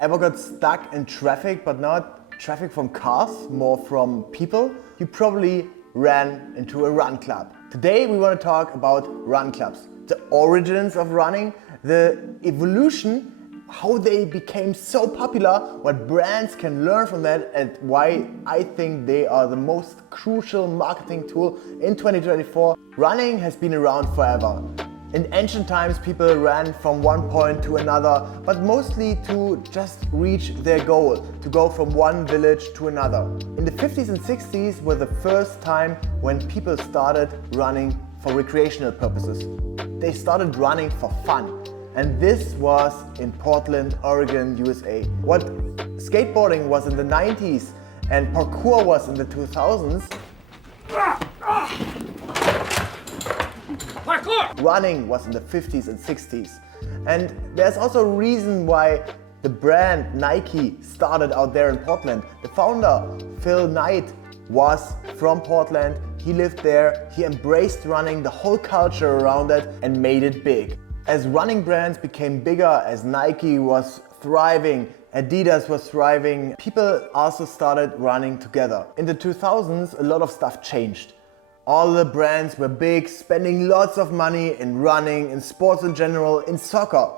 Ever got stuck in traffic, but not traffic from cars, more from people? You probably ran into a run club. Today we want to talk about run clubs, the origins of running, the evolution, how they became so popular, what brands can learn from that, and why I think they are the most crucial marketing tool in 2024. Running has been around forever. In ancient times, people ran from one point to another, but mostly to just reach their goal, to go from one village to another. In the 50s and 60s were the first time when people started running for recreational purposes. They started running for fun. And this was in Portland, Oregon, USA. What skateboarding was in the 90s and parkour was in the 2000s, running was in the 50s and 60s. And there's also a reason why the brand Nike started out there in Portland. The founder, Phil Knight, was from Portland. He lived there, he embraced running, the whole culture around it, and made it big. As running brands became bigger, as Nike was thriving, Adidas was thriving, people also started running together. In the 2000s, a lot of stuff changed. All the brands were big, spending lots of money in running, in sports in general, in soccer.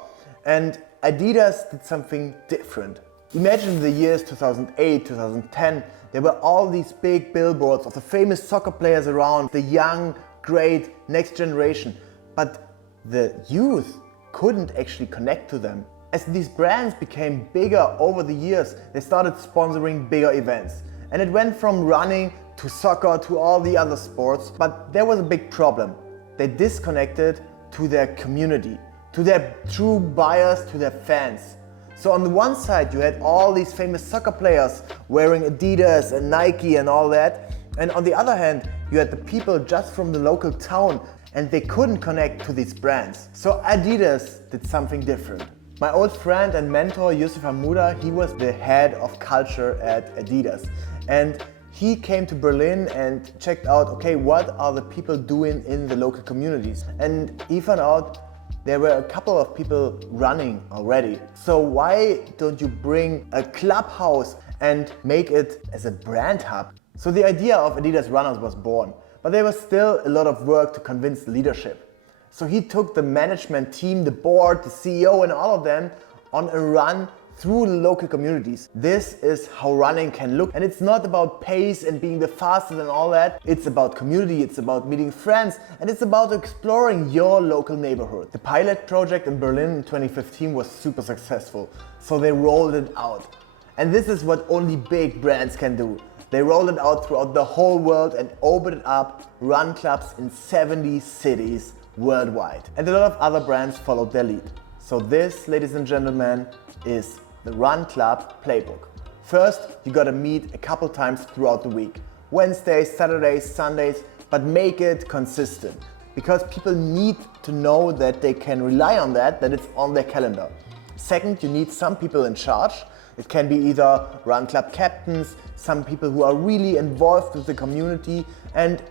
And Adidas did something different. Imagine the years 2008, 2010, there were all these big billboards of the famous soccer players around, the young, great, next generation. But the youth couldn't actually connect to them. As these brands became bigger over the years, they started sponsoring bigger events. And it went from running to soccer to all the other sports, but there was a big problem. They disconnected to their community, to their true buyers, to their fans. So on the one side, you had all these famous soccer players wearing Adidas and Nike and all that. And on the other hand, you had the people just from the local town, and they couldn't connect to these brands. So Adidas did something different. My old friend and mentor, Yusuf Hamuda, he was the head of culture at Adidas. And he came to Berlin and checked out, okay, what are the people doing in the local communities? And he found out there were a couple of people running already. So why don't you bring a clubhouse and make it as a brand hub? So the idea of Adidas Runners was born, but there was still a lot of work to convince the leadership. So he took the management team, the board, the CEO and all of them on a run through the local communities. This is how running can look. And it's not about pace and being the fastest and all that. It's about community, it's about meeting friends, and it's about exploring your local neighborhood. The pilot project in Berlin in 2015 was super successful. So they rolled it out. And this is what only big brands can do. They rolled it out throughout the whole world and opened up run clubs in 70 cities worldwide. And a lot of other brands followed their lead. So this, ladies and gentlemen, is the Run Club playbook. First, you gotta meet a couple times throughout the week. Wednesdays, Saturdays, Sundays, but make it consistent. Because people need to know that they can rely on that it's on their calendar. Second, you need some people in charge. It can be either Run Club captains, some people who are really involved with the community, and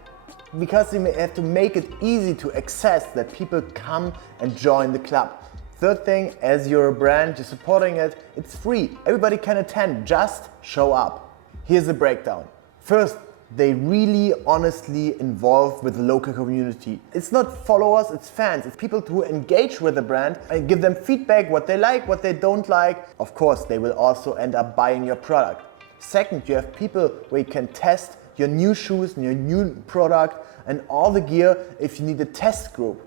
because they have to make it easy to access that people come and join the club. Third thing, as you're a brand, you're supporting it, it's free. Everybody can attend, just show up. Here's the breakdown. First, they really honestly involve with the local community. It's not followers, it's fans. It's people who engage with the brand and give them feedback, what they like, what they don't like. Of course, they will also end up buying your product. Second, you have people where you can test your new shoes and your new product and all the gear if you need a test group.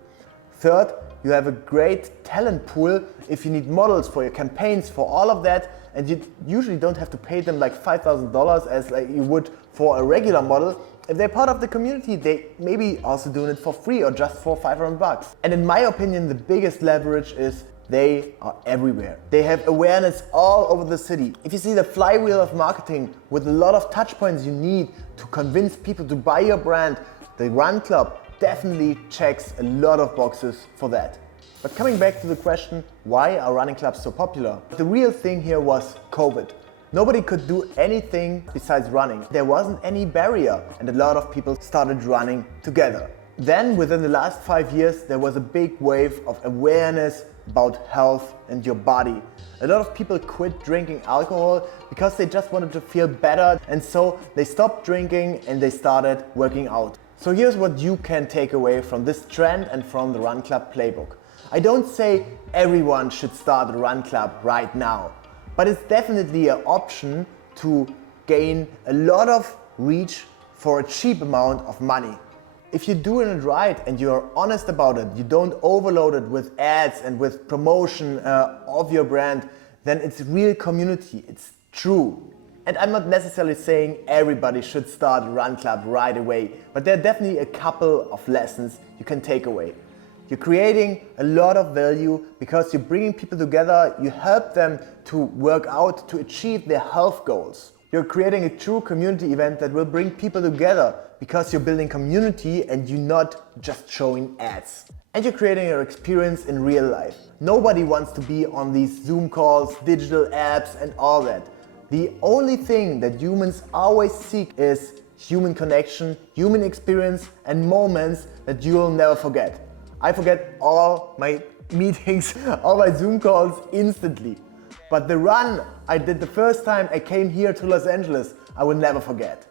Third, you have a great talent pool if you need models for your campaigns, for all of that, and you usually don't have to pay them like $5,000 as like you would for a regular model. If they're part of the community, they maybe also doing it for free or just for $500. And in my opinion, the biggest leverage is they are everywhere. They have awareness all over the city. If you see the flywheel of marketing with a lot of touch points you need to convince people to buy your brand, the Run Club definitely checks a lot of boxes for that. But coming back to the question, why are running clubs so popular? The real thing here was COVID. Nobody could do anything besides running. There wasn't any barrier and a lot of people started running together. Then within the last 5 years, there was a big wave of awareness, about health and your body. A lot of people quit drinking alcohol because they just wanted to feel better, and so they stopped drinking and they started working out. So here's what you can take away from this trend and from the Run Club playbook. I don't say everyone should start a run club right now, but it's definitely an option to gain a lot of reach for a cheap amount of money. If you're doing it right and you're honest about it, you don't overload it with ads and with promotion of your brand, then it's real community, it's true. And I'm not necessarily saying everybody should start a run club right away, but there are definitely a couple of lessons you can take away. You're creating a lot of value because you're bringing people together, you help them to work out, to achieve their health goals. You're creating a true community event that will bring people together because you're building community and you're not just showing ads. And you're creating your experience in real life. Nobody wants to be on these Zoom calls, digital apps and all that. The only thing that humans always seek is human connection, human experience and moments that you'll never forget. I forget all my meetings, all my Zoom calls instantly. But the run I did the first time I came here to Los Angeles, I will never forget.